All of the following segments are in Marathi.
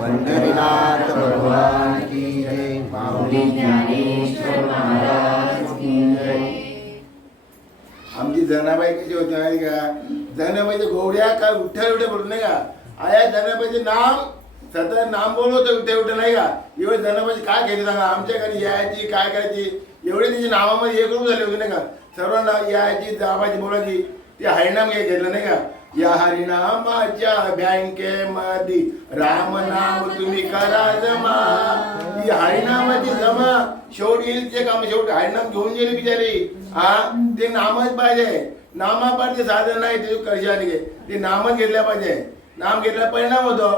पंढरीनाथ भगवान की जय. माऊली ज्ञानेश्वर महाराज की जय. आमची जनाबाई कशी होती माहिती का? जनाबाईच्या गोड्या काय उठ्या उठ्या बोलत नाही का? आया जनाबाईचे नाम सतत नाम बोलवतो उठ्या उठ्या नाही का? एवढे जनाबाईची काय केली सांगा? आमच्या घरी यायची काय करायची? एवढे तिची नावामध्ये एक रूप झाले होते नाही का? सर्वांना यायची जाबायची बोलायची. ते हरिनाम घे घेतलं नाही का? या हरिनामाच्या बँकेमध्ये राम नाम तुम्ही करा जमा. ही हरिनामाची जमा. शेवटी ते काम शेवटी हरिनाम घेऊन गेले बिचारी. हा? ते नामच पाहिजे. नामा ते साधन नाही ते कशाने घे ते नामच घेतल्या पाहिजे. नाम घेतला परिणाम होतो.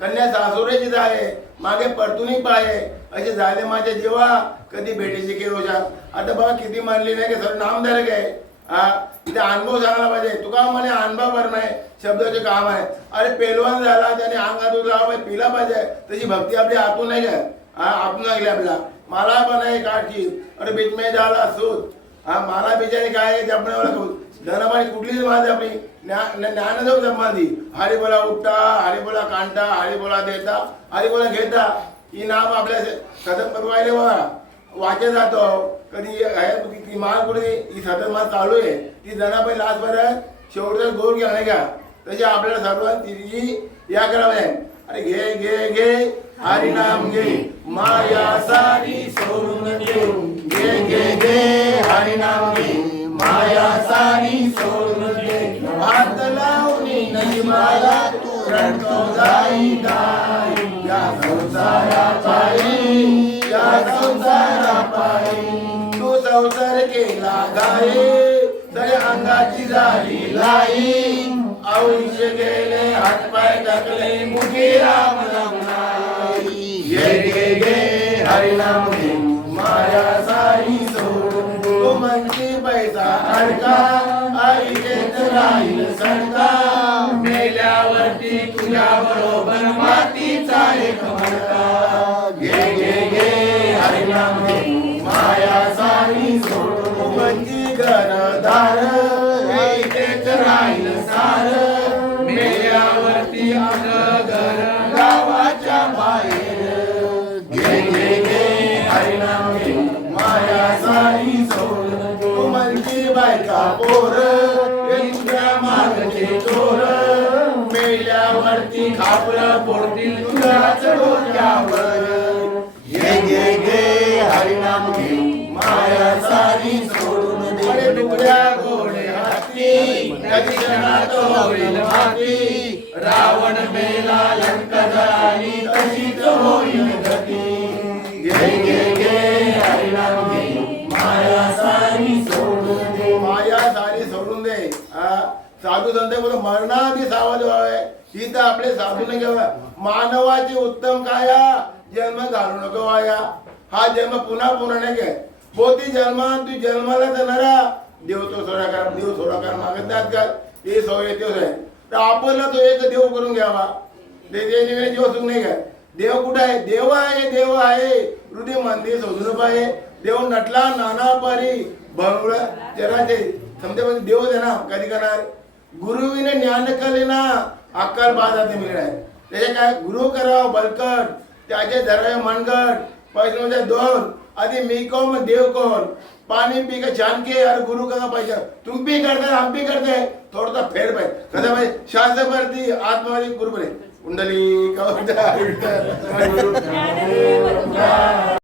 कन्या सासुराची जाय. मागे परतूनही पाहे असे झाले माझ्या जीवा. कधी भेटीची की आता बघा किती मानली नाही की? सर नामधारक आहे. हा इथे अनुभव सांगायला पाहिजे. तुका म्हणे अनुभव बर नाही शब्दाचे काम आहे. अरे पेलवान झाला त्याने अंगातून पाहिजे पिला पाहिजे. तशी भक्ती आपली आतून नाही का हा आतून लागली आपला मला पण आहे काठी अरे बिचमे झाला सूत. हा मला बिचारी काय आहे ते आपण धनमानी कुठलीच माझी आपली. ज्ञानदेव समाधी हरी बोला उठता हरी बोला कांटा हरी बोला देता हरी बोला घेता. ही नाम आपल्या सतत बघायले बघा. वाचे जातो कधी आहे ती माळ कुठे ही सतत माळ चालू आहे. ती जनाबाई लास्ट पर्यंत शेवटचा गोर घ्या नाही का? तशी आपल्याला सर्वांची या करावे अरे घे घे घे. हरिनाम घे. माया सारी सोडून देऊ घे घे घे. हरिनाम घे. माया सारी सोडून दे. हात लावणी मला तू रडतो जाई गाई या संसारा पायी संसारा पायी तू संसार केला गाई तरी अंगाची झाली लाई आयुष्य गेले हातपाय टाकले मुखी राम नाम नाही. गे घे हरिनाम घे माया सारी सोडून तू पैसा अडका आई देत राहील सडका मेल्यावरती तुझ्या बरोबर मातीचा एक मडका पोर हे मागचे चोर. मेल्यावरती खापर पोरतील तुझ्याच डोक्यावर. ये घे घे हरिनाम घे माया सारी सोडून दे. तुझ्या गोडे हाती कधी क्षणात होईल माती. रावण मेला लंका साधू संत मरणा बी सावध व्हावे. ही तर आपले साधू नाही घ्यावा मानवाची उत्तम काया जन्म घालू नको वाया हा जन्म पुन्हा पुन्हा नाही घे पोती जन्म तू जन्माला जाणारा. देव तो सोडा कर देव सोडा कर मागत नाहीत का? हे सोय तेच आहे तर आपण तो एक देव करून घ्यावा. ते देव जीव सुख नाही घ्या देव कुठं आहे? देव आहे देव आहे. हृदय मंदिर शोधून पाहिजे देव नटला नाना पारी. भरुळ जराचे समजा म्हणजे देव आहे ना कधी करणार? गुरुविने ज्ञान कलेना अक्कल बाजाते मिळणार त्याचे काय? गुरु कराव बलकट. त्याचे धरावे मनगट. पैसे म्हणजे दोन. आधी मी कोण मग देव कोण? पाणी पी का छान के अरे गुरु का पैसा. तुम भी करते हम भी करते. थोड़ा फेर पाहिजे. कसं पाहिजे म्हणजे शास्त्र भरती आत्मवादी गुरु बने. कुंडली कवच